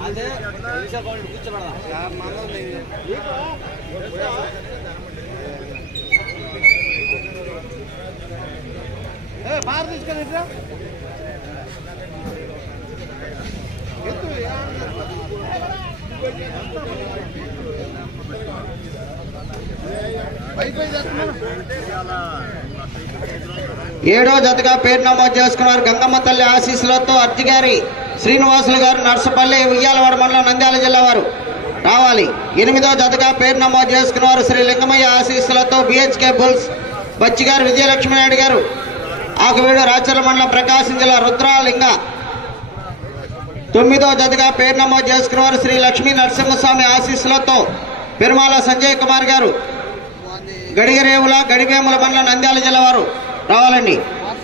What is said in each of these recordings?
అదే కూర్చోబడదా బాగా తీసుకొని ఏడో జతగా పేరు నమోదు చేసుకున్నారు గంగమ్మ తల్లి ఆశీస్సులతో అర్జిగారి శ్రీనివాసులు గారు నర్సపల్లి ఉయ్యాలవాడ మండలం నంద్యాల జిల్లా వారు రావాలి. ఎనిమిదో జతగా పేరు నమోదు చేసుకున్నారు శ్రీ లింగమయ్య ఆశీస్సులతో బిహెచ్కే బుల్స్ బచ్చిగారు విజయలక్ష్మి నాయుడు గారు ఆకువీడు రాచర్ల మండలం ప్రకాశం జిల్లా రుద్రాలింగ. తొమ్మిదో జతగా పేరు నమోదు చేసుకున్నారు శ్రీ లక్ష్మీ నరసింహస్వామి ఆశీస్సులతో పెరుమాల సంజయ్ కుమార్ గారు గడిగరేవుల గడివేముల మండలం నంద్యాల జిల్లా వారు రావాలండి.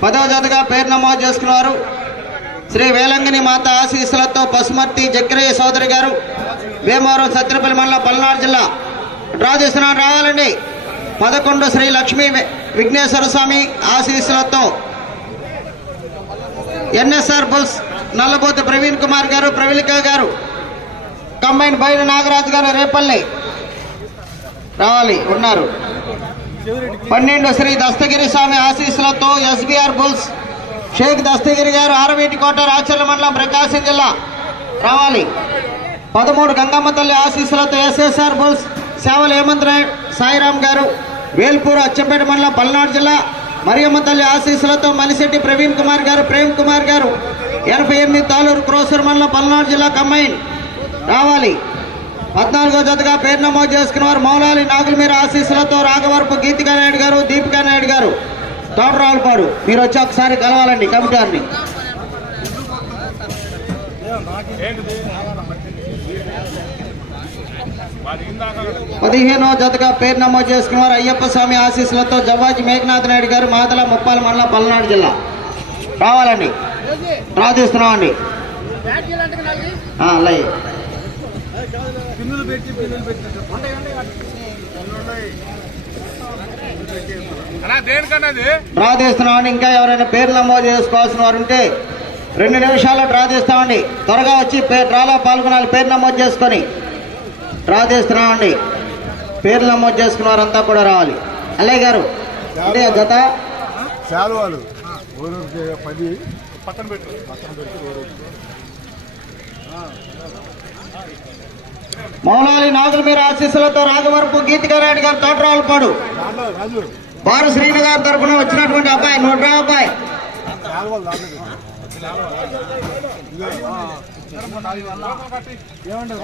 పదవ జతగా పేరు నమోదు చేసుకున్నారు. శ్రీ వేలంగిని మాత ఆశీస్సులతో పసుమర్తి జక్రయ్య సోదరి గారు భీమవరం సత్యపల్లి మండలం పల్నాడు జిల్లా డ్రా చేస్తున్నాను రావాలండి. పదకొండు శ్రీ లక్ష్మీ విఘ్నేశ్వర స్వామి ఆశీస్సులతో ఎన్ఎస్ఆర్ బుల్స్ నల్లబోతు ప్రవీణ్ కుమార్ గారు ప్రవిలిక గారు కంబైన్ బయట నాగరాజు గారు రేపల్లి రావాలి ఉన్నారు. పన్నెండు శ్రీ దస్తగిరి స్వామి ఆశీస్సులతో ఎస్బీఆర్ బుల్స్ షేక్ దస్తగిరి గారు ఆరవేటి కోట రాచర్ల మండలం ప్రకాశం జిల్లా రావాలి. పదమూడు గంగమ్మ తల్లి ఆశీస్సులతో ఎస్ఎస్ఆర్ బుల్స్ సేవల హేమంత్ రాయ్ సాయిరామ్ గారు వేల్పూర్ అచ్చంపేట మండలం పల్నాడు జిల్లా మరియమ్మ తల్లి ఆశీస్సులతో మలిశెట్టి ప్రవీణ్ కుమార్ గారు ప్రేమ్ కుమార్ గారు ఎనభై ఎనిమిది తాలూరు క్రోసర్ మండలం పల్నాడు జిల్లా కంబైన్ రావాలి. పద్నాలుగో జతగా పేరు నమోదు చేసుకున్నవారు మౌలాలి నాగులమీర ఆశీస్సులతో రాఘవరపు గీతికా నాయుడు గారు దీపికా నాయుడు గారు. తోటరావులపాడు మీరు వచ్చి ఒకసారి కలవాలండి కమిటీ పదిహేనో జతగా పేరు నమోదు చేసుకున్నవారు అయ్యప్ప స్వామి ఆశీస్సులతో జవాజీ మేఘనాథ్ నాయుడు గారు మాదల ముప్పాల మండలం పల్నాడు జిల్లా. రావాలండి. ప్రార్థిస్తున్నామండి. అలాగే పిన్నులు పెట్టి పిన్నులు పెట్టి. డ్రా తీస్తున్నామండి ఇంకా ఎవరైనా పేరు నమోదు చేసుకోవాల్సిన వారు ఉంటే రెండు నిమిషాల్లో డ్రా తీస్తామండి త్వరగా వచ్చి డ్రాలో పాల్గొనాలి. పేరు నమోదు చేసుకొని డ్రా తీస్తున్నామండి పేరు నమోదు చేసుకున్న వారంతా కూడా రావాలి. అల్లయ్య గారు అంటే శాలువాలు. పది. పక్కన పెట్టు. పక్కన పెట్టి ఊరూరికి మౌలాలి నాగుల మీద ఆశీస్సులతో రాఘవరపు గీతికారాయణ గారు తోటరావులపాడు బారు శ్రీను గారి తరఫున వచ్చినటువంటి అబ్బాయి నూట అబ్బాయి. ఏమండి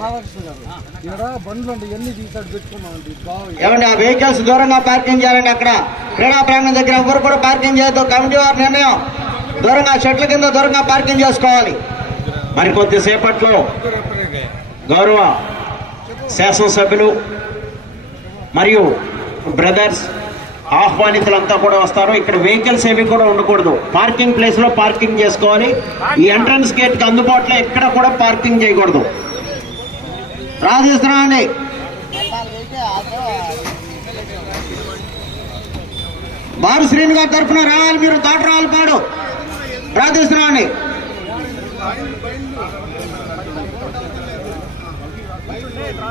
ఏమండి ఆ వెహికల్స్ దూరంగా పార్కింగ్ చేయాలండి అక్కడ. క్రీడా ప్రాంగణం దగ్గర ఎవరు కూడా పార్కింగ్ చేయొద్దు. కమిటీ వారి నిర్ణయం. దూరంగా చెట్ల కింద దూరంగా పార్కింగ్ చేసుకోవాలి. మరి కొద్దిసేపట్లో గౌరవ శాసనసభ్యులు మరియు బ్రదర్స్ ఆహ్వానితులంతా కూడా వస్తారు. ఇక్కడ వెహికల్స్ ఏవి కూడా ఉండకూడదు. పార్కింగ్ ప్లేస్లో పార్కింగ్ చేసుకోవాలి. ఈ ఎంట్రన్స్ గేట్కి అందుబాటులో ఎక్కడ కూడా పార్కింగ్ చేయకూడదు. రాజేశ్వరాన్ని బారు శ్రీని గారి తరఫున రావాలి. మీరు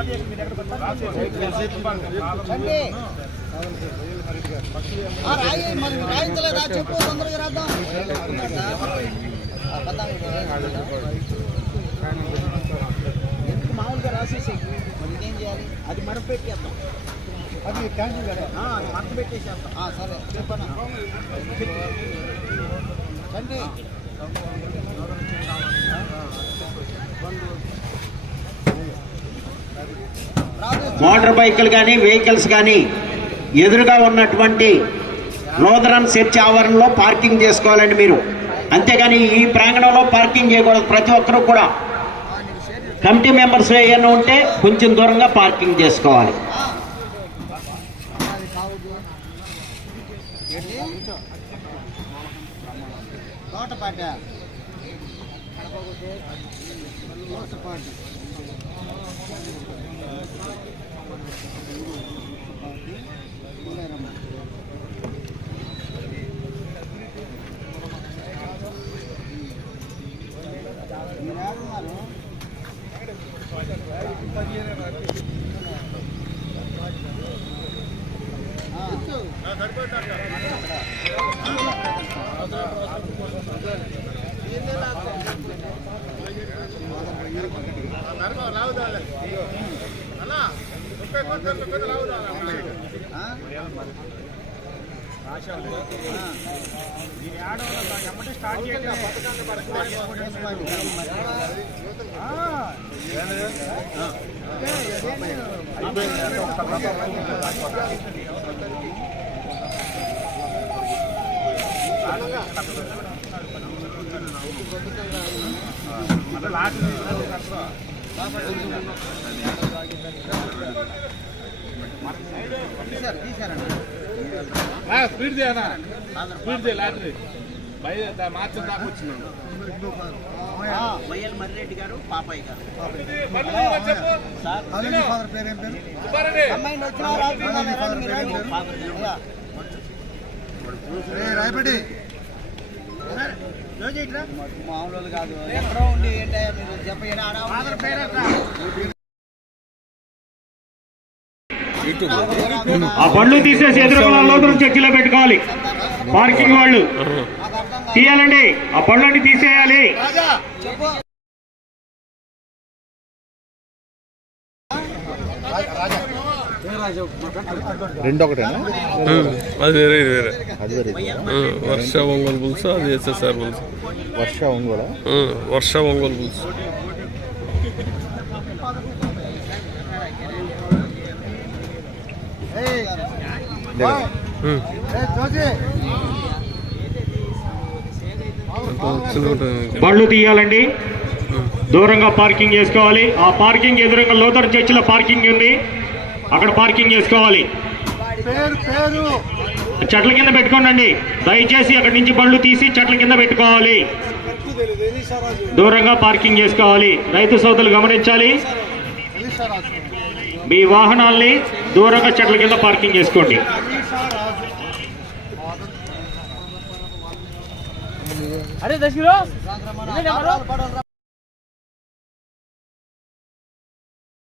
తోట రావాలి పాడు ప్రార్థిస్తున్నామండి మామూలుగా రాసేసి ఇదేం చేయాలి అది మడత పెట్టేద్దాం అది క్యాన్సిల్ కదా అది మడత పెట్టేసేద్దాం సరే చెప్పనా రండి మోటార్ బైకులు కానీ వెహికల్స్ కానీ ఎదురుగా ఉన్నటువంటి నూతన చర్చి ఆవరణలో పార్కింగ్ చేసుకోవాలండి మీరు. అంతేగాని ఈ ప్రాంగణంలో పార్కింగ్ చేయకూడదు. ప్రతి ఒక్కరూ కూడా కమిటీ మెంబర్స్ ఏమైనా ఉంటే కొంచెం దూరంగా పార్కింగ్ చేసుకోవాలి. తోటపాట స్పీడ్ చేయనా స్పీడ్ చేయ లాటరీ. మార్చం దాకా వచ్చినాను వైఎల్ మర్రెడ్డి గారు గారు. రాయపడి. మామూలు కాదు. ఎక్కడో ఉండి ఏంటయ్యా మీరు ఆ బండ్లు తీసేసి లోతులు చర్చిలో పెట్టుకోవాలి. పార్కింగ్ వాళ్ళు. తీయాలండి. ఆ బండ్లన్నీ తీసేయాలి. చెప్పు. రెండు ఒకటేనా అది వేరే ఇది వేరే. అది వేరే ఉం, వర్ష ఒంగోలు పులుసు అది ఎస్ఎస్ఆర్ పులుసు. వర్ష ఒంగోలా? వర్ష ఒంగోలు పులుసు. ఉం. చిన్నగా బండ్లు తీయాలండి. దూరంగా పార్కింగ్ చేసుకోవాలి. ఆ పార్కింగ్ ఎదురుగా లోతర్ చర్చిలో పార్కింగ్ ఉంది. అక్కడ పార్కింగ్ చేసుకోవాలి. చెట్ల కింద పెట్టుకోండి దయచేసి అక్కడి నుంచి బండ్లు తీసి చెట్ల కింద పెట్టుకోవాలి. దూరంగా పార్కింగ్ చేసుకోవాలి. రైతు సోదరులు గమనించాలి. మీ వాహనాల్ని దూరంగా చెట్ల కింద పార్కింగ్ చేసుకోండి. అరే దశలో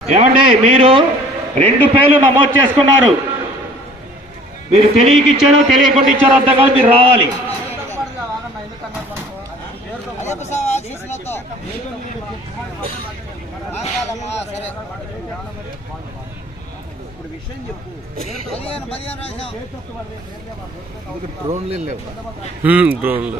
ఏమండి మీరు రెండు పేర్లు నమోదు చేసుకున్నారు. మీరు తెలియక ఇచ్చారో తెలియకుండా ఇచ్చారో అర్థం కాదు మీరు రావాలి. డ్రోన్లు డ్రోన్లు.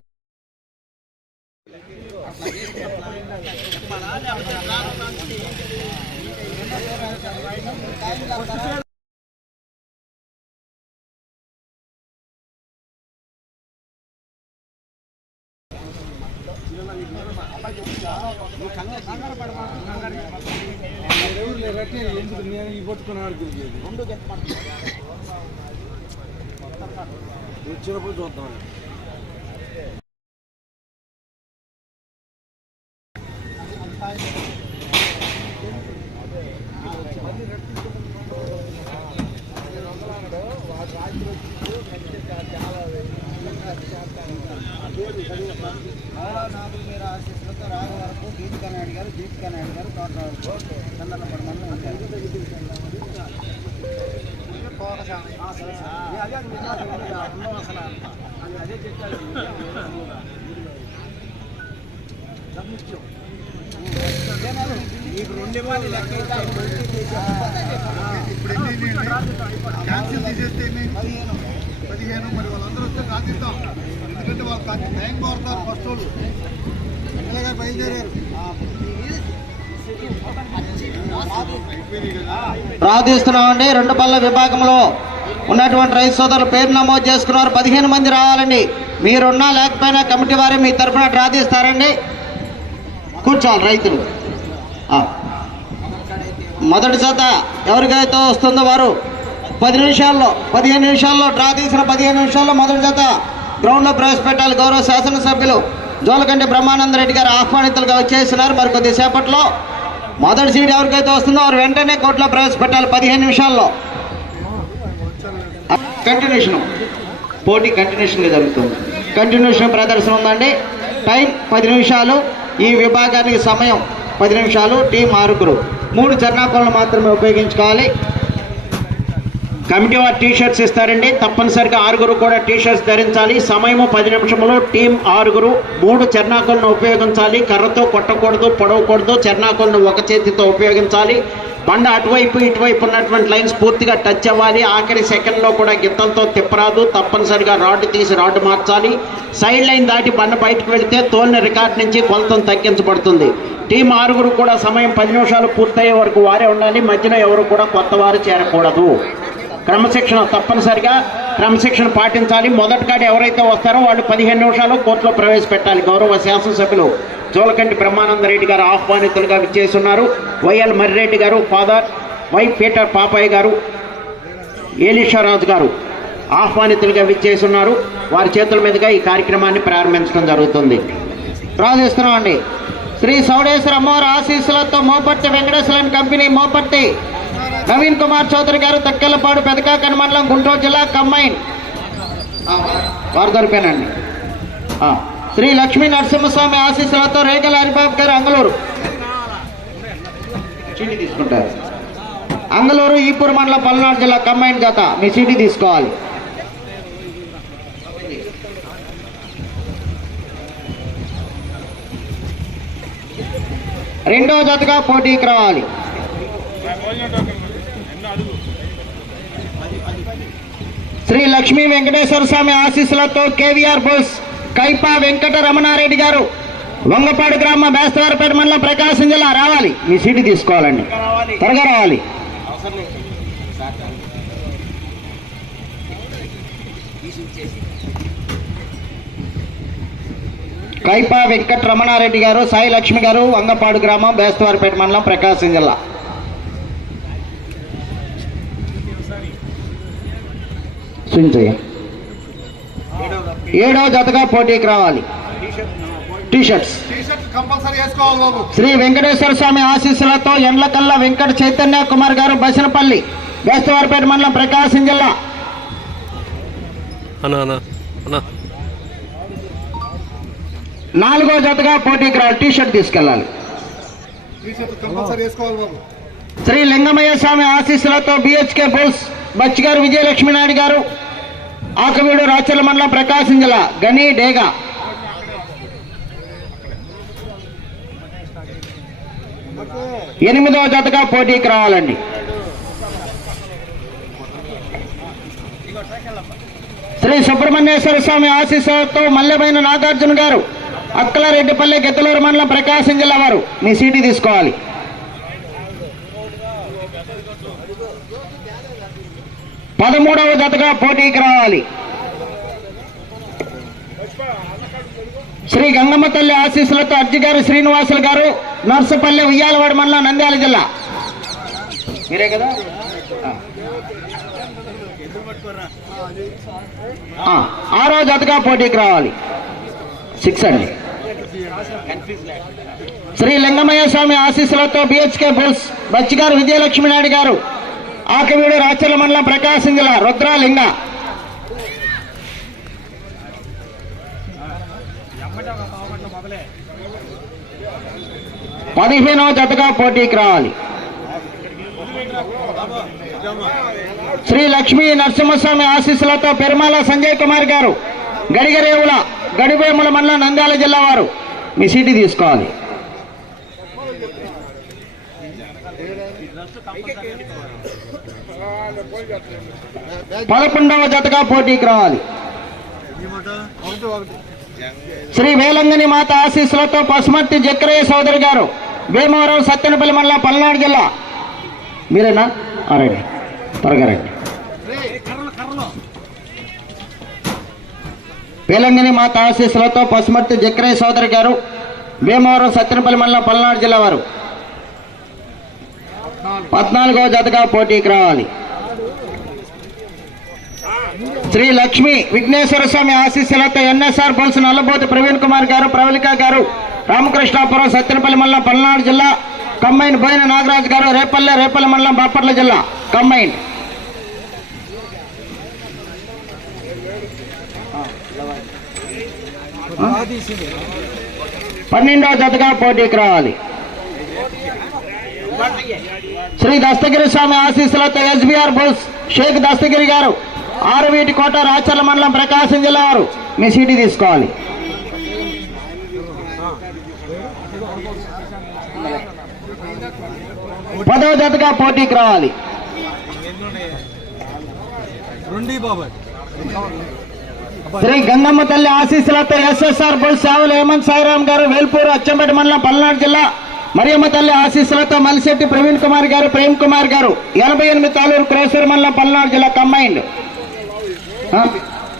నాలుగు మీకు రెండు ఇవ్వాలి లెక్క ఇప్పుడు క్యాన్సిల్ తీసేస్తే ఏమి? పదిహేను మరి వాళ్ళందరూ వస్తే రాసిద్దాం ఎందుకంటే వాళ్ళు కాస్త టైం కోరుతారు ఫస్ట్ వాళ్ళు ఎమ్మెల్యేగా బయలుదేరారు ప్రార్థిస్తున్నామండి. రెండు పళ్ళ విభాగంలో ఉన్నటువంటి రైతు సోదరులు పేరు నమోదు చేసుకున్నారు. పదిహేను మంది రావాలండి. మీరున్నా లేకపోయినా కమిటీ వారి మీ తరఫున డ్రా కూర్చోండి కూర్చోవాలి రైతులు. మొదటి జత ఎవరికైతే వస్తుందో వారు పది నిమిషాల్లో పదిహేను నిమిషాల్లో డ్రా తీసిన పదిహేను నిమిషాల్లో మొదటి జత గ్రౌండ్లో ప్రవేశపెట్టాలి. గౌరవ శాసనసభ్యులు జోలకంటి బ్రహ్మానంద రెడ్డి గారు ఆహ్వానితులుగా వచ్చేసినారు. మరి కొద్దిసేపట్లో మొదటి సీట్ ఎవరికైతే వస్తుందో వారు వెంటనే కోర్టులో ప్రవేశపెట్టాలి. పదిహేను నిమిషాల్లో. కంటిన్యూషన్ పోటీ కంటిన్యూషన్గా జరుగుతుంది. కంటిన్యూషన్ ప్రదర్శన ఉందండి. టైం పది నిమిషాలు. ఈ విభాగానికి సమయం పది నిమిషాలు. టీం ఆరుగురు. మూడు చర్నాకోలను మాత్రమే ఉపయోగించుకోవాలి. కమిటీ వారు టీ షర్ట్స్ ఇస్తారండి. తప్పనిసరిగా ఆరుగురు కూడా టీ షర్ట్స్ ధరించాలి. సమయము పది నిమిషములు. టీం ఆరుగురు మూడు చెర్నాకులను ఉపయోగించాలి. కర్రతో కొట్టకూడదు పొడవకూడదు. చెర్నాకులను ఒక చేతితో ఉపయోగించాలి. బండ అటువైపు ఇటువైపు ఉన్నటువంటి లైన్స్ పూర్తిగా టచ్ అవ్వాలి. ఆఖరి సెకండ్లో కూడా గిత్తలతో తిప్పరాదు. తప్పనిసరిగా రాడ్ తీసి రాడ్ మార్చాలి. సైడ్ లైన్ దాటి బండ బయటకు వెళితే తోలిన రికార్డ్ నుంచి కొలతను తగ్గించబడుతుంది. టీం ఆరుగురు కూడా సమయం పది నిమిషాలు పూర్తయ్యే వరకు వారే ఉండాలి. మధ్యలో ఎవరు కూడా కొత్త వారు చేరకూడదు. క్రమశిక్షణ తప్పనిసరిగా క్రమశిక్షణ పాటించాలి. మొదటికాడ ఎవరైతే వస్తారో వాళ్ళు పదిహేను నిమిషాలు కోర్టులో ప్రవేశపెట్టాలి. గౌరవ శాసనసభ్యులు జోలకంటి బ్రహ్మానంద రెడ్డి గారు ఆహ్వానితులుగా విచ్చేస్తున్నారు వైఎల్ మర్రెడ్డి గారు ఫాదర్ వై పీటర్ పాపయ్య గారు ఏలీశ్వరరాజు గారు ఆహ్వానితులుగా విచ్చేస్తున్నారు వారి చేతుల మీదుగా ఈ కార్యక్రమాన్ని ప్రారంభించడం జరుగుతుంది. రాజేస్తున్నాం శ్రీ సౌడేశ్వర అమ్మవారి ఆశీస్సులతో మోపర్తి వెంకటేశ్వరం కంపెనీ మోపర్తి. నవీన్ కుమార్ చౌదరి గారు తక్కెలపాడు పెదకాకని మండలం గుంటూరు జిల్లా కమ్మైన్ వారు దొరికానండి శ్రీ లక్ష్మీ నరసింహస్వామి ఆశీస్సులతో రేగల హరిబాబు గారు అంగళూరు. చీటీ తీసుకుంటారు. అంగళూరు ఈపూర్ మండలం పల్నాడు జిల్లా కమ్మైన్ గత మీ చీటీ తీసుకోవాలి. రెండో జతగా పోటీకి రావాలి. శ్రీ లక్ష్మీ వెంకటేశ్వర స్వామి ఆశీస్సులతో కేవీఆర్ బోస్ కైపా వెంకట రమణారెడ్డి గారు వంగపాడు గ్రామ బేస్తవారపేట మండలం ప్రకాశం జిల్లా రావాలి. మీ సీటు తీసుకోవాలండి. త్వరగా రావాలి. కైపా వెంకట రమణారెడ్డి గారు సాయి లక్ష్మి గారు వంగపాడు గ్రామం బేస్తవారిపేట మండలం ప్రకాశం జిల్లా. స్వింగ్ ఏడవ జతగా పోటీకి రావాలి. T shirts T shirt compulsory వేసుకోవాలి బాబు. శ్రీ వెంకటేశ్వర స్వామి ఆశీస్సులతో ఎండ్లకల్ల వెంకట చైతన్య కుమార్ గారు బసనపల్లి బేస్తవారపేట మండలం ప్రకాశం జిల్లా. నాలుగో జతగా పోటీకి రావాలి. టీ షర్ట్ తీసుకెళ్ళాలి. టీ షర్ట్ కంపల్సరీ వేసుకోవాలి బాబు. శ్రీ లింగమయ్య స్వామి ఆశీస్సులతో బిహెచ్కే బుల్స్ బచ్చిగారు విజయలక్ష్మీనాయుడు గారు ఆకవీడు రాచల మండలం ప్రకాశం జిల్లా గని డేగా. ఎనిమిదవ జతగా పోటీకి రావాలండి. శ్రీ సుబ్రహ్మణ్యేశ్వర స్వామి ఆశీస్సులతో మల్లెమైన నాగార్జున గారు అక్కలారెడ్డిపల్లె గెత్తలూరు మండలం ప్రకాశం జిల్లా వారు మీ సీటీ తీసుకోవాలి. పదమూడవ జతగా పోటీకి రావాలి. శ్రీ గంగమ్మ తల్లి ఆశీస్సులతో అర్జిగారు శ్రీనివాసులు గారు నర్సపల్లె ఉయ్యాలవాడ మండలం నంద్యాల జిల్లా. మీరే కదా? ఆ, ఆరో జతగా పోటీకి రావాలి. సిక్స్ అండి. శ్రీ లింగమయ్య స్వామి ఆశీస్సులతో బిహెచ్కే బుల్స్ బచ్చిగారు విజయలక్ష్మి నాయుడు గారు ఆకవీడు రాచర్ల మండలం ప్రకాశం జిల్లా రుద్రాలింగ. పదిహేనవ జతగా పోటీకి రావాలి. శ్రీ లక్ష్మీ నరసింహస్వామి ఆశీస్సులతో పెరుమాల సంజయ్ కుమార్ గారు గడిగరేవుల గడివేముల మండలం నంద్యాల జిల్లా వారు మీ సీటు తీసుకోవాలి. పదకొండవ జతగా పోటీకి రావాలి. శ్రీ వేలంగని మాత ఆశీస్సులతో పసుమర్తి జక్రయ్య సోదరి గారు భీమవరం సత్యనపల్లి మండలం పల్నాడు జిల్లా. మీరేనా? ఆ, రండి. త్వరగా రండి. వేలంగిని మాత ఆశీస్సులతో పసుమర్తి జక్రయ్య సోదరి గారు భీమవరం సత్యనపల్లి మండలం పల్నాడు జిల్లా వారు. పద్నాలుగవ జతగా పోటీకి రావాలి. శ్రీ లక్ష్మి విఘ్నేశ్వర స్వామి ఆశీస్సులతో ఎన్ఎస్ఆర్ బోల్స్ నల్లబోతు ప్రవీణ్ కుమార్ గారు ప్రవళిక గారు రామకృష్ణాపురం సత్యనపల్లి మండలం పల్నాడు జిల్లా కంబైన్ బోయిన నాగరాజు గారు రేపల్లె రేపల్లె మండలం బాపట్ల జిల్లా కంబైన్. పన్నెండవ జతగా పోటీకి రావాలి. శ్రీ దస్తగిరి స్వామి ఆశీస్సులతో ఎస్బీఆర్ బుల్స్ షేక్ దస్తగిరి గారు ఆరువీటి కోట రాచర్ల మండలం ప్రకాశం జిల్లా వారు మీ సీటీ తీసుకోవాలి. పదవ జతగా పోటీకి రావాలి. శ్రీ గంగమ్మ తల్లి ఆశీస్సులతో ఎస్ఎస్ఆర్ బుల్ సేవలు హేమంత్ సాయిరామ్ గారు వేల్పూరు అచ్చంపేట మండలం పల్నాడు జిల్లా మరియమ్మ తల్లి ఆశీస్సులతో మలిశెట్టి ప్రవీణ్ కుమార్ గారు ప్రేమ్ కుమార్ గారు ఎనభై ఎనిమిది తాలూరు క్రోసూరు మండలం పల్నాడు జిల్లా కంబైండ్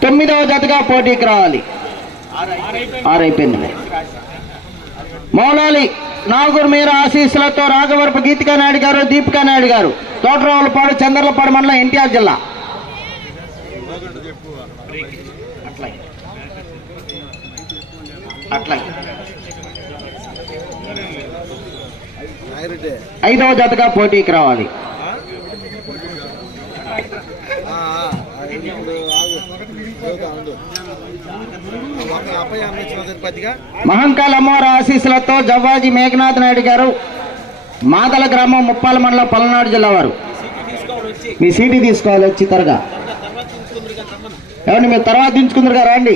తొమ్మిదవ జతగా పోటీకి రావాలి. ఆరైపోయింది. మౌలాలి నాగూర్ మీర ఆశీస్సులతో రాఘవరపు గీతికా నాయుడు గారు దీపికా నాయుడు గారు తోటరావులపాడు చంద్రలపాడు మండలం ఎన్టీఆర్ జిల్లా. అట్లా ఐదవ జతగా పోటీకి రావాలి. మహంకాళ అమ్మవారి ఆశీస్సులతో జవ్వాజీ మేఘనాథ్ నాయుడు గారు మాదల గ్రామం ముప్పాల మండలం పల్నాడు జిల్లా వారు. మీ సీటీ తీసుకోవాలి వచ్చి త్వరగా. ఏమండి మీరు తర్వాత దించుకుందరు కదా రండి.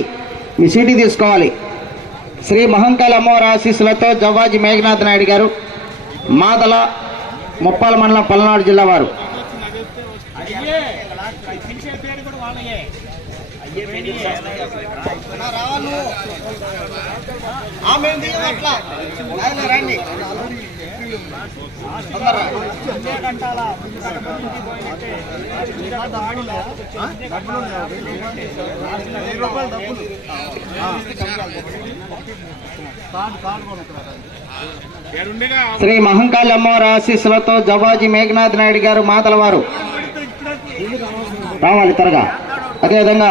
మీ సీటీ తీసుకోవాలి. శ్రీ మహంకాళ అమ్మవారి ఆశీస్సులతో జవ్వాజీ మేఘనాథ్ నాయుడు గారు మాదల ముప్పాల మండలం పల్నాడు జిల్లా వారు. రావాలి శ్రీ మహంకాళి అమ్మవారి ఆశీస్సులతో జవాజీ మేఘనాథ్ నాయుడు గారు మాతల వారు రావాలి త్వరగా. అదేవిధంగా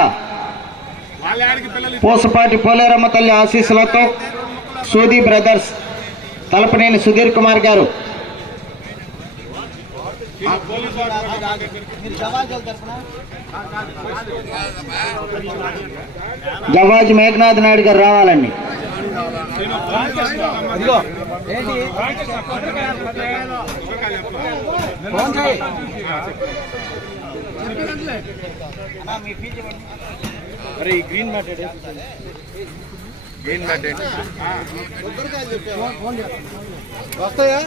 పూసపాటి పోలేరమ్మ తల్లి ఆశీస్సులతో సూది బ్రదర్స్ తలపనేని సుధీర్ కుమార్ గారు. మీరు జవాజుల తరఫున జవాజీ మేఘనాథ్ నాయుడు గారు రావాలండి. గ్రీన్ మ్యాట్ గ్రీన్ మ్యాట్ వస్తాయా?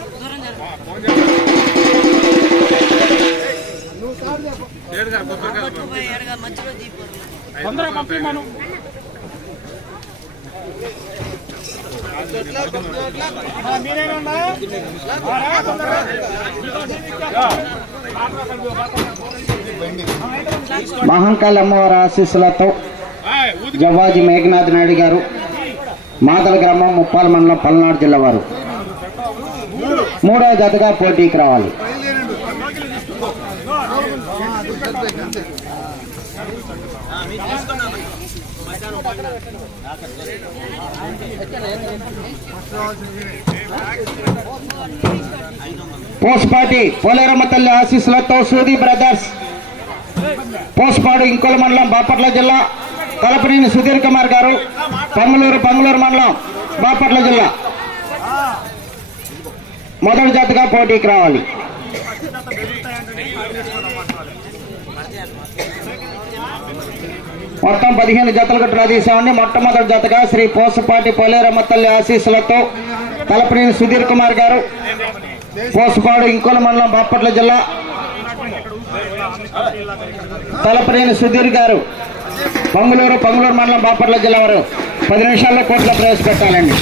మహంకాళి అమ్మవారి ఆశీస్సులతో జవాజీ మేఘనాథ్ నాయుడు గారు మాదల గ్రామం ముప్పాల మండలం పల్నాడు జిల్లా వారు. మూడవ జతగా పోటీకి రావాలి. పోస్పాటి పోలేరమ్మ తల్లి ఆశీస్సులతో సూది బ్రదర్స్. పోస్పాడు ఇంకోల మండలం బాపట్ల జిల్లా. కలపనేని సుధీర్ కుమార్ గారు పంగులూరు పంగులూరు మండలం బాపట్ల జిల్లా. మొదటి జతగా పోటీకి రావాలి. మొత్తం పదిహేను జతలు డ్రా తీసామండి మొట్టమొదటి జతగా శ్రీ పోసపాటి పోలేరమ్మ తల్లి ఆశీస్సులతో తలపనేని సుధీర్ కుమార్ గారు పోసపాడు ఇంకోల మండలం బాపట్ల జిల్లా. తలపనేని సుధీర్ గారు పొంగులూరు పొంగులూరు మండలం బాపట్ల జిల్లా వారు. పది నిమిషాల్లో కోర్టులో ప్రవేశపెట్టాలండి.